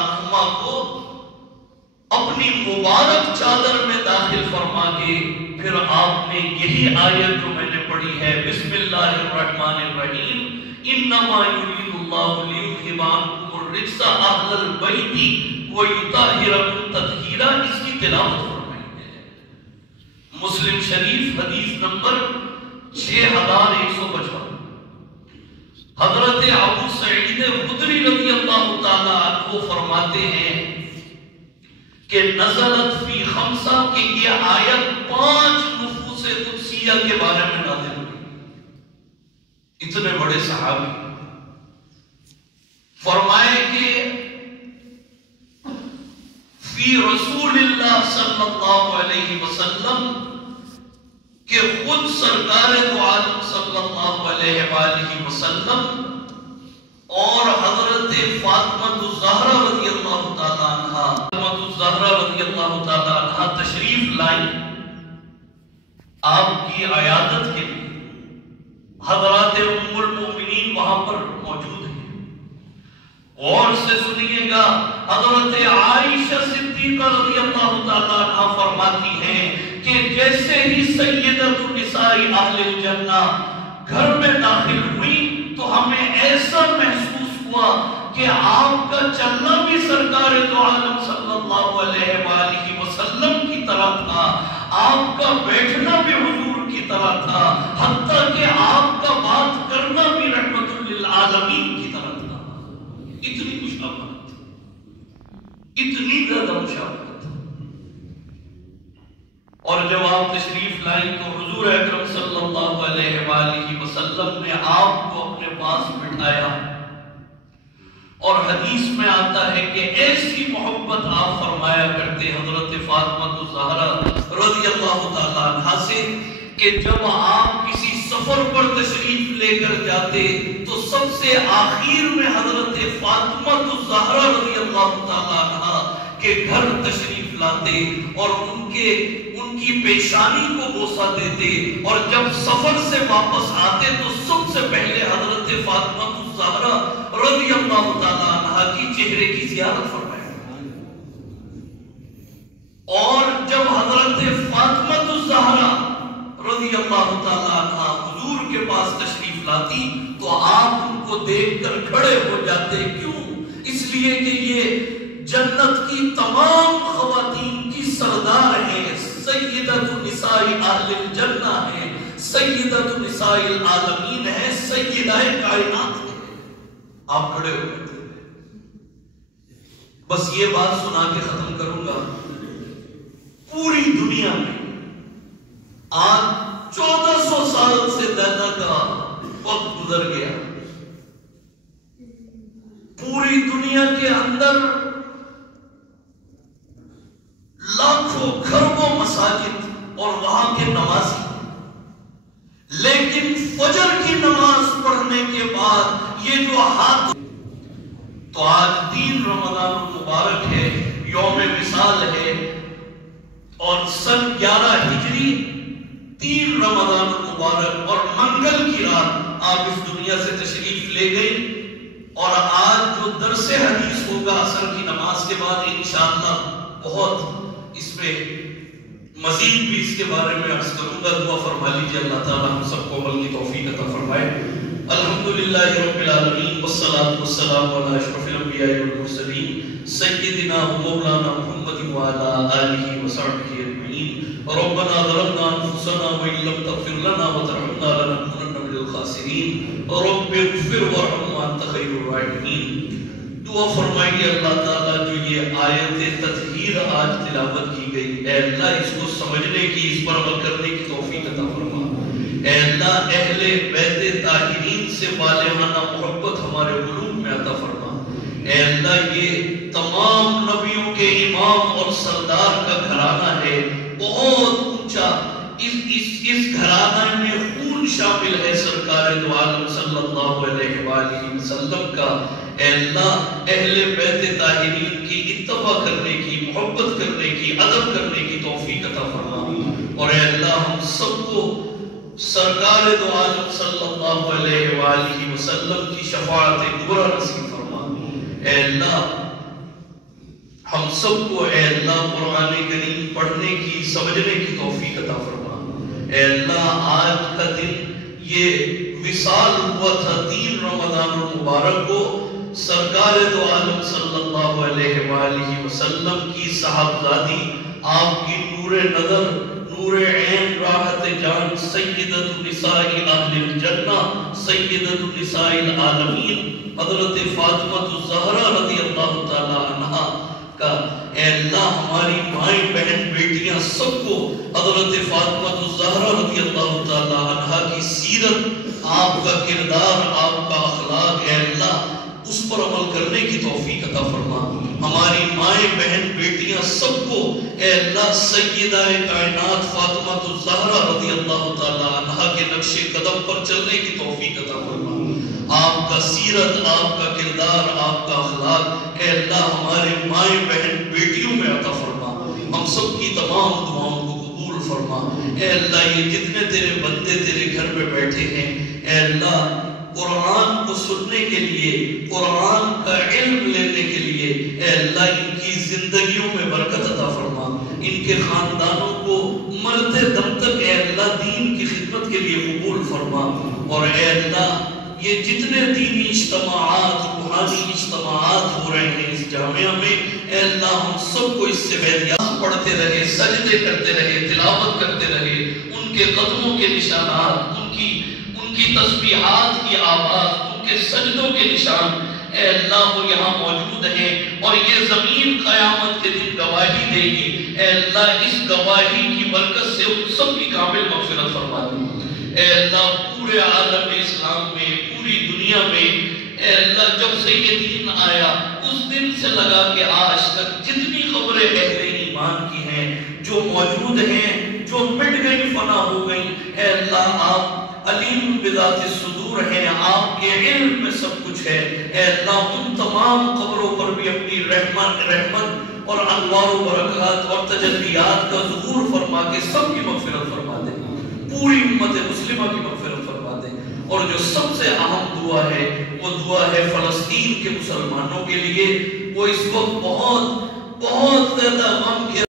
کو اپنی مبارک چادر میں داخل فرما کے پھر آپ نے یہی آیت جو میں نے پڑھی ہے بسم اللہ الرحمن الرحیم انما یرید اللہ لیذھب عنکم الرجس اہل البیت ویطہرکم تطہیرا، اس کی تلاوت فرمائی ہے۔ مسلم شریف حدیث نمبر 6155۔ حضرت ابو سعید خدری رضی اللہ تعالی عنہ فرماتے ہیں کہ نزلت فی خمسہ، کہ یہ آیت 5 نفوس قدسیہ کے بارے میں نازل ہوئی۔ اتنے بڑے صحابی فرمائے کہ فی رسول اللہ صلی اللہ علیہ وسلم کہ خود سرکار دو عالم صلی اللہ علیہ وآلہ وسلم اور حضرت فاطمہ الزہرا رضی اللہ تعالیٰ عنہ رضی اللہ تعالیٰ عنہ تشریف لائی آپ کی عیادت کے لیے۔ حضرات ام المؤمنین وہاں پر موجود ہیں۔ غور سے سنیے گا، حضرت عائشہ صدیقہ رضی اللہ تعالیٰ عنہ فرماتی ہیں کہ جیسے ہی سیدۃ النساء اہل الجنہ گھر میں داخل ہوئی تو ہمیں ایسا محسوس ہوا کہ آپ کا چلنا بھی سرکار دو عالم صلی اللہ علیہ وآلہ وسلم کی طرح تھا، آپ کا بیٹھنا بھی حضور کی طرح تھا، حتیٰ کہ آپ کا بات کرنا بھی رحمت للعالمین کی طرح تھا۔ اتنی مشابہت، اتنی زیادہ مشابہت۔ اور جب آپ تشریف لائیں تو حضور اکرم صلی اللہ علیہ وآلہ وسلم نے آپ کو اپنے پاس بٹھایا، اور حدیث میں آتا ہے کہ ایسی محبت آپ فرمایا کرتے حضرت فاطمہ الزہرا رضی اللہ تعالیٰ عنہ سے کہ جب آپ کسی سفر پر تشریف لے کر جاتے تو سب سے آخر میں حضرت فاطمہ الزہرا رضی اللہ تعالیٰ عنہ کے گھر تشریف لاتے اور ان کی پیشانی کو بوسہ دیتے، اور جب سفر سے واپس آتے تو سب سے پہلے حضرت فاطمہ الزہرا رضی اللہ تعالیٰ عنہ کی چہرے کی زیارت فرمایا۔ اور جب حضرت فاطمہ الزہرا رضی اللہ تعالیٰ عنہ حضور کے پاس تشریف لاتی تو آپ ان کو دیکھ کر کھڑے ہو جاتے۔ کیوں؟ اس لیے کہ یہ جنت کی تمام خواتین کی سردار ہیں، سیدۃ النساء اہل الجنہ ہیں، سیدۃ النساء العالمین ہیں، سیدہ کائنات ہیں۔ آپ کھڑے ہو جاتے ہیں۔ بس یہ بات سنا کے ختم کروں گا، پوری دنیا میں آج 1400 سال سے زیادہ کا وقت گزر گیا، پوری دنیا کے اندر لاکھوں کھربوں مساجد اور وہاں کے نمازی، لیکن فجر کی نماز پڑھنے کے بعد یہ جو ہاتھ، تو آج 3 رمضان المبارک ہے، یوم وصال ہے، اور سن 11 ہجری 3 رمضان المبارک اور منگل کی رات آپ اس دنیا سے تشریف لے گئے، اور آج جو درس حدیث ہوگا عصر کی نماز کے بعد انشاءاللہ بہت اس میں مزید بھی اس کے بارے میں عرض کروں گا۔ دعا فرما لیجیے اللہ تعالیٰ ہم سب کو عمل کی توفیق عطا فرمائے۔ الحمدللہ رب العالمین والصلاة والسلام علی اشرف الانبیاء والمرسلین سیدنا و مولانا محمد وعلی آلہ وصحبہ اجمعین۔ ربنا ظلمنا انفسنا وان لم تغفر لنا وترحمنا لنکونن من الخاسرین۔ رب اغفر وارحم وانت خیر الراحمین۔ دعا فرمائیے اللہ تعالیٰ جو یہ آیت تطہیر آج تلاوت کی گئی، اے اللہ اس کو سمجھنے کی، اس پر عمل کرنے کی توفیق عطا فرما۔ اے اللہ اہل بیت طاہرین سے بالغانہ محبت ہمارے قلوب میں عطا فرما۔ اے اللہ یہ تمام نبیوں کے امام اور سردار کا گھرانہ ہے، بہت اونچا، اس گھرانہ میں خون شامل ہے سرکار دو عالم صلی اللہ علیہ وآلہ وسلم کا۔ اے اللہ اہل بیت طاہرین کی اتباع کرنے کی، محبت کرنے کی، ادب کرنے کی توفیق عطا فرما، اور اے اللہ ہم سب کو سرکار دو عالم صلی اللہ علیہ وآلہ وسلم کی شفاعت کبریٰ نصیب فرما۔ اے اللہ ہم سب کو اے اللہ قرآن کریم پڑھنے کی سمجھنے کی توفیق عطا فرما۔ اے اللہ آج کا دن یہ وصال ہوا تھا 3 رمضان المبارک کو سرکار دو عالم صلی اللہ علیہ وآلہ وسلم کی صاحبزادی آپ کی نور نظر نور عین راحت جان سیدۃ النساء اہل الجنہ سیدۃ النساء العالمین حضرت فاطمہ الزہرا رضی اللہ تعالی عنہا کا اے اللہ ہماری مائیں بہن بیٹیاں سب کو حضرت فاطمہ الزہرا رضی اللہ تعالی عنہا کی سیرت آپ کا کردار آپ کا اخلاق اے اللہ اس پر عمل کرنے کی توفیق عطا فرما۔ ہماری مائیں بہن بیٹیاں سب کو اے اللہ سیدہ کائنات فاطمہ الزہرا رضی اللہ تعالی عنہا کے نقش قدم پر چلنے کی توفیق عطا فرما۔ آپ کا سیرت آپ کا کردار آپ کا اخلاق اے اللہ ہمارے مائیں بہن بیٹیوں میں عطا فرما۔ ہم سب کی تمام دعاؤں کو قبول فرما۔ اے اللہ یہ جتنے تیرے بندے تیرے گھر میں بیٹھے ہیں اے اللہ قرآن کو سننے کے لیے قرآن کا علم لینے کے لیے اے اللہ ان کی زندگیوں میں برکت عطا فرما۔ ان کے خاندانوں کو مرتے دم تک اے اللہ دین کی خدمت کے لیے قبول فرما۔ اور اے اللہ یہ جتنے دینی اجتماعات روحانی اجتماعات ہو رہے ہیں اس جامعہ میں اے اللہ ہم سب کو اس سے بیدیات پڑھتے رہے سجدے کرتے رہے تلاوت کرتے رہے ان کے قدموں کے نشانات ان کی تسبیحات کی آواز ان کے سجدوں کے نشان اے اللہ وہ یہاں موجود ہیں اور یہ زمین قیامت کے دن گواہی دے گی اے اللہ اس گواہی کی برکت سے ان سب کی کامل مغفرت فرما دے اے اللہ پورے عالم اسلام میں پوری دنیا میں اے اللہ جب سے یہ دین آیا اس دن سے لگا کہ آج تک جتنی خبریں اہل ایمان کی ہیں جو موجود ہیں جو مٹ گئی فنا ہو گئی اے اللہ آپ علیم بذات الصدور ہیں آپ کے علم میں سب کچھ ہے اے اللہ ان تمام قبروں پر بھی اپنی رحمت اور انوار و برکات اور تجلیات کا ظہور فرما کے سب کی مغفرت فرما دے پوری امت مسلمہ کی مغفرت فرما دے اور جو سب سے اہم دعا ہے وہ دعا ہے فلسطین کے مسلمانوں کے لیے وہ اس وقت بہت زیادہ غم کے